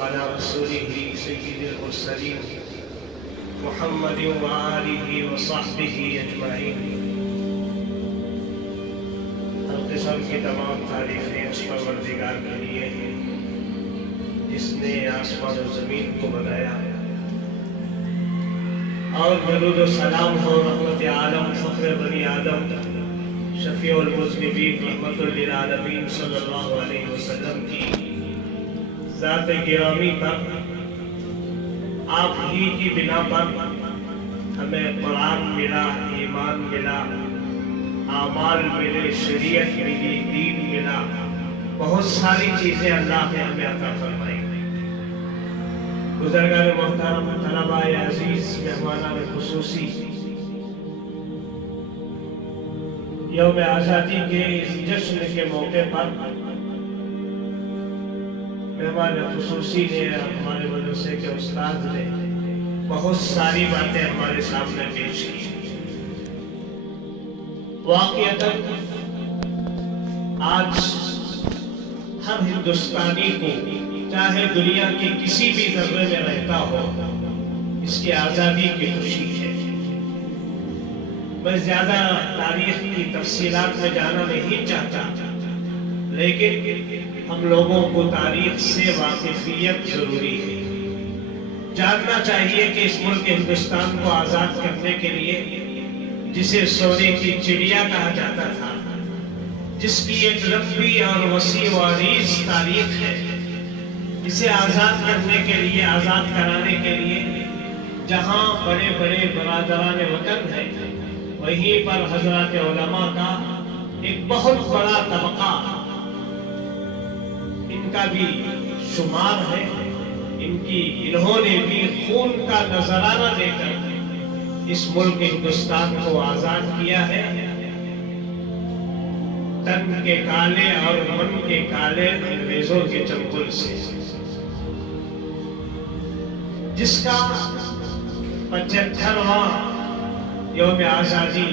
على رسوله سيد المرسلين محمد وآله وصحبه اجمعین۔ ہر قسم کی تمام تعریفیں اس پروردگار کے لیے ہیں جس نے آسمان و زمین کو بنایا، اور درود و سلام ہو رحمت عالم فخر بنی آدم شفیع المذنبین رحمت للعالمین صلی اللہ علیہ وسلم کی ذات گرامی پر۔ آپ ہی کی بنا پر ہمیں قرآن ملا، ایمان ملا، اعمال ملے، شریعت ملی، دین ملا، بہت ساری چیزیں اللہ نے ہمیں عطا فرمائی۔ بزرگان محترم، طلباء عزیز، مہمانان خصوصی، یوم آزادی کے اس جشن کے موقع پر مہمان خصوصی نے، ہمارے مدرسے کے استاد نے بہت ساری باتیں ہمارے سامنے پیش کی۔ واقعتاً آج ہر ہندوستانی کو، چاہے دنیا کے کسی بھی ذرے میں رہتا ہو، اس کی آزادی کی خوشی ہے۔ میں زیادہ تاریخ کی تفصیلات میں جانا نہیں چاہتا، لیکن ہم لوگوں کو تاریخ سے واقفیت ضروری ہے۔ جاننا چاہیے کہ اس ملک ہندوستان کو آزاد کرنے کے لیے، جسے سونے کی چڑیا کہا جاتا تھا، جس کی ایک لمبی اور وسیع و عریض تاریخ ہے، اسے آزاد کرنے کے لیے، آزاد کرانے کے لیے جہاں بڑے بڑے برادران وطن ہیں، وہیں پر حضرات علماء کا ایک بہت بڑا طبقہ، ان کا بھی شمار ہے۔ انہوں نے بھی خون کا نذرانہ دے کر اس ملک ہندوستان کو آزاد کیا ہے، تن کے کالے اور من کے کالے انگریزوں کے چنگل سے، جس کا 75واں یوم آزادی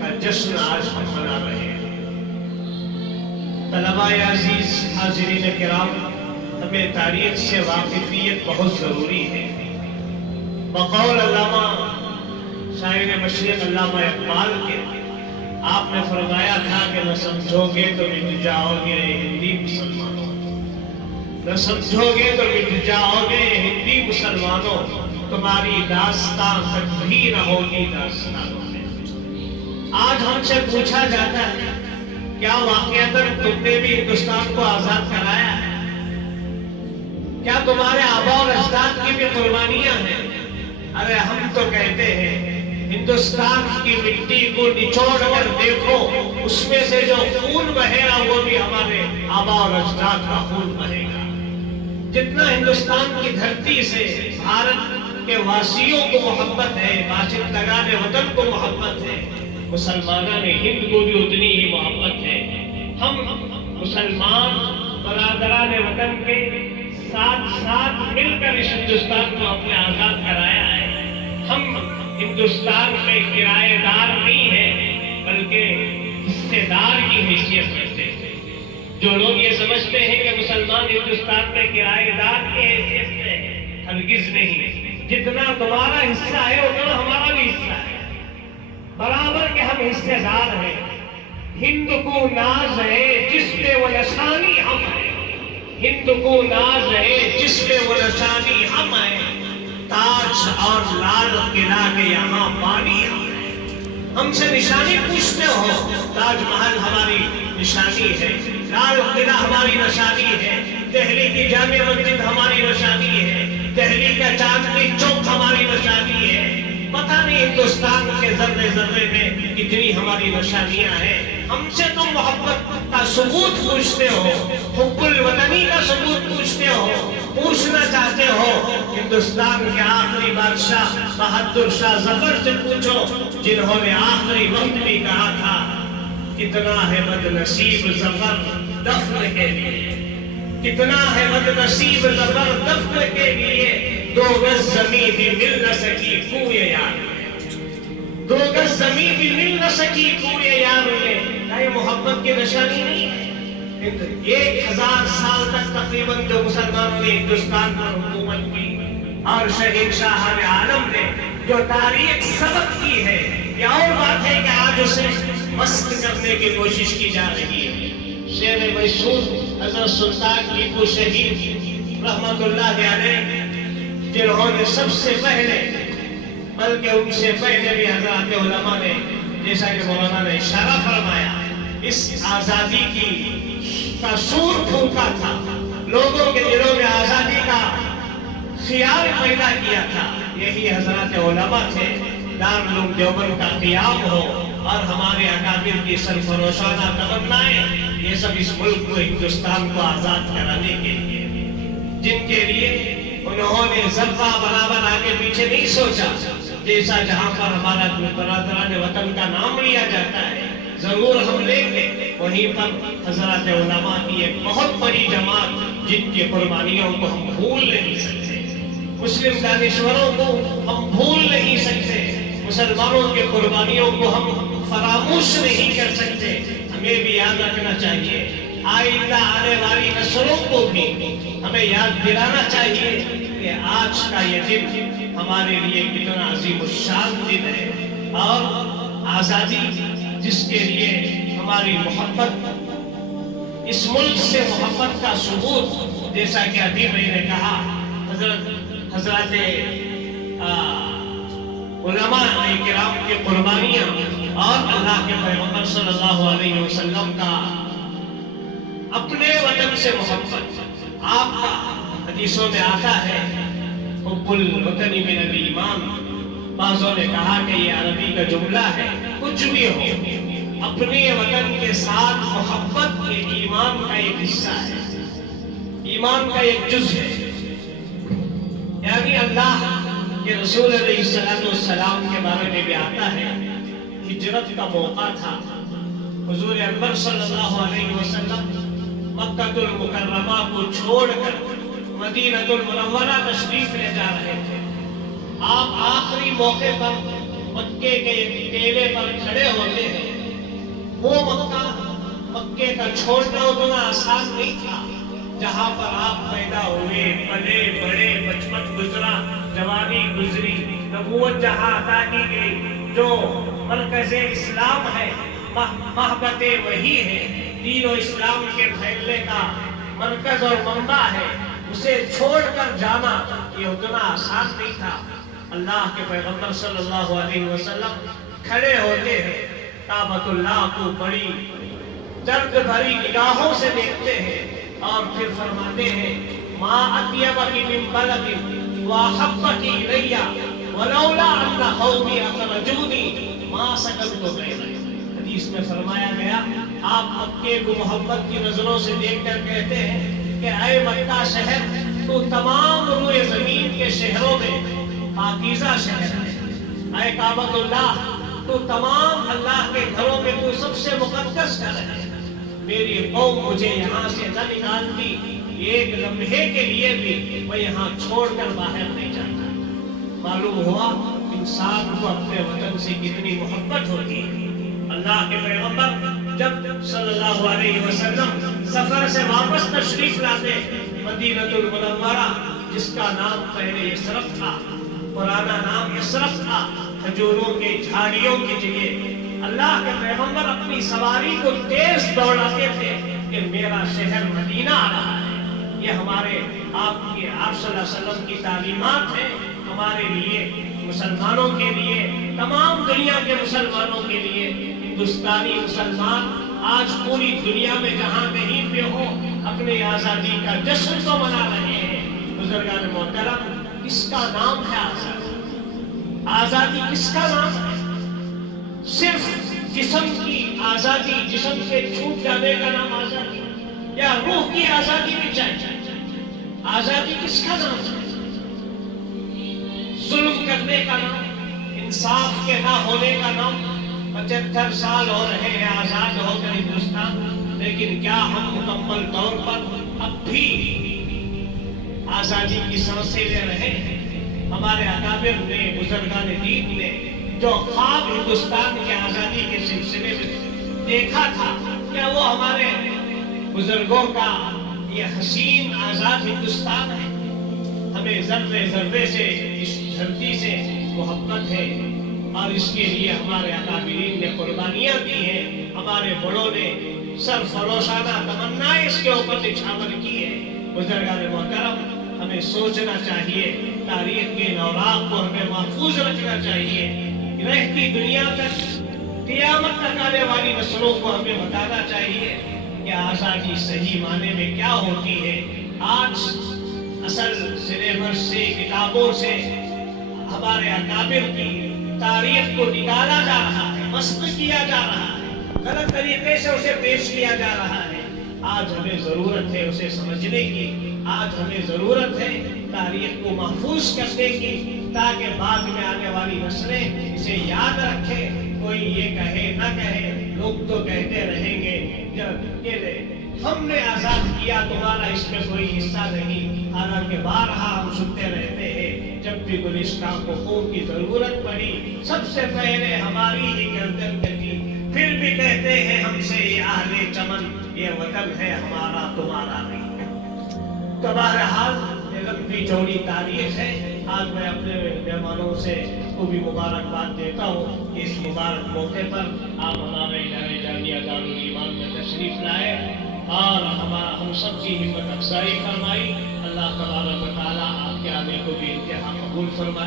کا جشن آج ہم منا رہے ہیں۔ طلباء عزیز، حاضرین کرام، ہمیں تاریخ سے واقفیت بہت ضروری ہے۔ بقول علامہ شاعر مشرق علامہ اقبال کے، آپ نے فرمایا تھا کہ نہ سمجھو گے تو مٹ جاؤ گے ہندی مسلمانوں، نہ سمجھو گے تو مٹ جاؤ گے ہندی مسلمانوں، تمہاری داستان کبھی نہ ہوگی داستانوں میں۔ آج ہم سے پوچھا جاتا ہے، کیا واقعتاً تم نے بھی ہندوستان کو آزاد کرایا ہے؟ کیا تمہارے آباء اور اجداد کی بھی قربانیاں ہیں؟ ارے ہم تو کہتے ہیں ہندوستان کی مٹی کو نچوڑ کر دیکھو، اس میں سے جو خون بہے گا وہ بھی ہمارے آباء اور اجداد کا خون بہے گا۔ جتنا ہندوستان کی دھرتی سے بھارت کے واسیوں کو محبت ہے، باشندگان وطن کو محبت ہے، مسلمانان ہند کو بھی اتنی ہی محبت ہے۔ ہم مسلمان برادران وطن کے ساتھ ساتھ مل کر اس ہندوستان کو اپنے آزاد کرایا ہے۔ ہم ہندوستان میں کرایہ دار نہیں ہیں، بلکہ حصے دار کی حیثیت رکھتے ہیں۔ جو لوگ یہ سمجھتے ہیں کہ مسلمان ہندوستان میں کرایہ دار کی حیثیت سے، ہرگز نہیں۔ جتنا تمہارا حصہ ہے اتنا ہمارا بھی حصہ ہے، برابر کے ہم حصے دار ہیں۔ ہند کو ناز ہے جس پہ وہ نشانی ہم ہیں، ہند کو ناز ہے جس پہ وہ نشانی ہم ہیں، تاج اور لال قلعہ کے یہاں پانی ہم ہیں۔ ہم سے نشانی پوچھتے ہو، تاج محل ہماری نشانی ہے، لال قلعہ ہماری نشانی ہے، دہلی کی جامع مسجد ہماری نشانی ہے، دہلی کا چاندنی چوک ہماری نشانی ہے۔ پتہ نہیں ہندوستان کے ذرے ذرے میں کتنی ہماری نشانیاں ہیں۔ ہم سے تم محبت کا ثبوت پوچھتے ہو، حب الوطنی کا ثبوت پوچھتے ہو، پوچھنا چاہتے ہو ہندوستان کے آخری بادشاہ بہادر شاہ ظفر سے پوچھو، جنہوں نے آخری وقت بھی کہا تھا، کتنا ہے بد نصیب ظفر دفن کے لیے، کتنا ہے بد نصیب ظفر دفن کے لیے، 2 گز زمین بھی مل نہ سکی کوئے یار میں، 2 گز زمین بھی مل نہ سکی کوئے یار میں۔ کیا یہ محبت کی نشانی نہیں ہے؟ 1000 سال تک تقریباً جو مسلمانوں نے ہندوستان پر حکومت کی اور شہنشاہ عالم نے جو تاریخ سبق کی ہے، یہ اور بات ہے کہ آج اسے مست کرنے کی کوشش کی جا رہی ہے۔ شیر مشہور حضرت سلطان ٹیپو شہید رحمت اللہ علیہ، جنہوں نے سب سے پہلے، بلکہ ان سے پہلے بھی حضرات علماء نے، جیسا کہ مولانا نے اشارہ فرمایا، اس آزادی کا سور پھونکا تھا، لوگوں کے دلوں میں آزادی کا خیال پیدا کیا تھا۔ یہی حضرات علماء تھے۔ دارالعلوم دیوبند کا قیام ہو اور ہمارے اکابر کی سرفروشانہ تمنائیں، یہ سب اس ملک کو، ہندوستان کو آزاد کرانے کے لیے، جن کے لیے انہوں نے ذرہ برابر آگے پیچھے نہیں سوچا۔ جیسا جہاں پر ہمارا برادران وطن کا نام لیا جاتا ہے ضرور ہم لیں گے، وہیں پر حضرات علماء کی ایک بہت بڑی جماعت جن کی قربانیوں کو ہم بھول نہیں سکتے، مسلم دانشوروں کو ہم بھول نہیں سکتے، مسلمانوں کے قربانیوں کو ہم فراموش نہیں کر سکتے۔ ہمیں بھی یاد رکھنا چاہیے، آئندہ آنے والی نسلوں کو بھی ہمیں یاد دلانا چاہیے کہ آج کا یہ دن ہمارے لیے کتنا عظیم الشان دن ہے، اور آزادی جس کے لیے ہماری محبت، اس ملک سے محبت کا ثبوت، جیسا کہ ابھی میں نے کہا، حضرات علماء کرام کی قربانیاں اور اللہ کے پیغمبر صلی اللہ علیہ وسلم کا اپنے وطن سے محبت۔ آپ کا حدیثوں میں آتا ہے حب الوطن من الایمان، بعضوں نے کہا کہ یہ عربی کا جملہ ہے، کچھ بھی ہو، اپنے وطن کے ساتھ محبت یہ ایمان کا ایک حصہ ہے، ایمان کا ایک جز ہے۔ یعنی اللہ کے رسول علیہ السلام کے بارے میں بھی آتا ہے، ہجرت کا موقع تھا، حضور انور صلی اللہ علیہ وسلم مکہ المکرمہ کو چھوڑ کر مدینہ المنورہ تشریف لے جا رہے تھے۔ آپ آخری موقع پر مکے کے ٹیلے پر کھڑے ہوتے ہیں۔ وہ مکے کا چھوڑنا اتنا آسان نہیں تھا، جہاں پر آپ پیدا ہوئے، پلے بڑے، بچپن گزرا، جوانی گزری، نبوت جہاں عطا کی گئی، جو مرکز اسلام ہے، محبت وہی ہے، دین و اسلام کے پھیلنے کا مرکز اور منبع ہے، اسے چھوڑ کر جانا یہ اتنا آسان نہیں تھا۔ اللہ کے پیغمبر صلی اللہ علیہ وسلم کھڑے ہوتے ہیں، کعبۃ اللہ کو بڑی درد بھری نگاہوں سے دیکھتے ہیں اور پھر فرماتے ہیں، ما اطیبک من بلد واحبک الی ولولا ان قومی اخرجونی ما سکنت غیرک۔ حدیث میں فرمایا گیا، آپ مکے کو محبت کی نظروں سے دیکھ کر کہتے ہیں کہ اے مکہ شہر، تو تمام روئے زمین کے شہروں میں پاکیزہ شہر ہے، اے کعبۃ اللہ، تو تمام اللہ کے گھروں میں تو سب سے مقدس گھر ہے، میری قوم مجھے یہاں سے نہ نکالتی، ایک لمحے کے لیے بھی میں یہاں چھوڑ کر باہر نہیں جاتا۔ معلوم ہوا انسان کو اپنے وطن سے کتنی محبت ہوتی ہے۔ اللہ کے پیغمبر جب صلی اللہ علیہ وسلم سفر سے واپس تشریف لاتے مدینہ المنورہ، جس کا نام پہلے یثرب تھا، پرانا نام یثرب تھا، کھجوروں کے جھاڑیوں کی جگہ، اللہ کے پیغمبر اپنی سواری کو تیز دوڑاتے تھے کہ میرا شہر مدینہ آ رہا ہے۔ یہ ہمارے آپ صلی اللہ علیہ وسلم کی تعلیمات ہیں، ہمارے لیے، مسلمانوں کے لیے، تمام دنیا کے مسلمانوں کے لیے۔ ہندوستانی مسلمان آج پوری دنیا میں جہاں کہیں پہ ہو اپنے آزادی کا جشن تو منا رہے ہیں۔ بزرگان محترم، اس کا نام ہے آزادی۔ آزادی کس کا نام ہے؟ صرف جسم کی آزادی، جسم سے چھوٹ جانے کا نام آزادی، یا روح کی آزادی بھی چاہیے؟ آزادی کس کا نام ہے؟ ظلم کرنے کا نام، انصاف کے نہ ہونے کا نام۔ 75 سال ہو رہے ہیں آزاد ہو کر ہندوستان، لیکن کیا ہم مکمل طور پر اب بھی آزادی کی سانسیں لے رہے ہیں؟ ہمارے اکابر نے، بزرگان دین نے جو خواب ہندوستان کی آزادی کے سلسلے میں دیکھا تھا، کیا وہ ہمارے بزرگوں کا یہ حسین آزاد ہندوستان ہے. ہمیں ذرے ذرے سے اس دھرتی سے محبت ہے اور اس کے لیے ہمارے اکابرین نے قربانیاں دی ہیں. ہمارے بڑوں نے سرفروشانہ تمنائیں اس کے اوپر نچھاور کی ہے. بزرگان محترم، ہمیں سوچنا چاہیے، تاریخ کے اوراق کو ہمیں محفوظ رکھنا چاہیے. رہتی دنیا تک، قیامت تک آنے والی نسلوں کو ہمیں بتانا چاہیے کہ آزادی صحیح معنی میں کیا ہوتی ہے. آج اصل سلیبس سے، کتابوں سے ہمارے اکابر کی تاریخ کو نکالا جا رہا ہے، مسخ کیا جا رہا ہے، غلط طریقے سے اسے پیش کیا جا رہا ہے. آج ہمیں ضرورت ہے اسے سمجھنے کی. آج ہمیں ضرورت ہے تاریخ کو محفوظ کرنے کی، تاکہ بعد میں آنے والی نسلیں اسے یاد رکھیں. کوئی یہ کہے نہ کہے، لوگ تو کہتے رہیں گے جب کہ ہم نے آزاد کیا، تمہارا اس میں کوئی حصہ نہیں. حالانکہ بارہا ہم سنتے رہتے ہیں، جب بھی گلستان کو خون کی ضرورت پڑی سب سے پہلے ہماری ہی گردن کٹی. پھر بھی کہتے ہیں ہم سے یہ اہل چمن، یہ وطن ہے ہمارا تمہارا نہیں. تو بہرحال یہ لمبی چوڑی تاریخ ہے. آج میں اپنے مہمانوں سے کو بھی مبارکباد دیتا ہوں کہ اس مبارک موقع پر آپ ہمارے ادارے جامعہ دارالایمان میں تشریف لائے اور ہم سب کی ہمت افزائی فرمائی. اللہ تبارک و تعالیٰ آپ کے آنے کو بھی انتہا قبول فرمائے.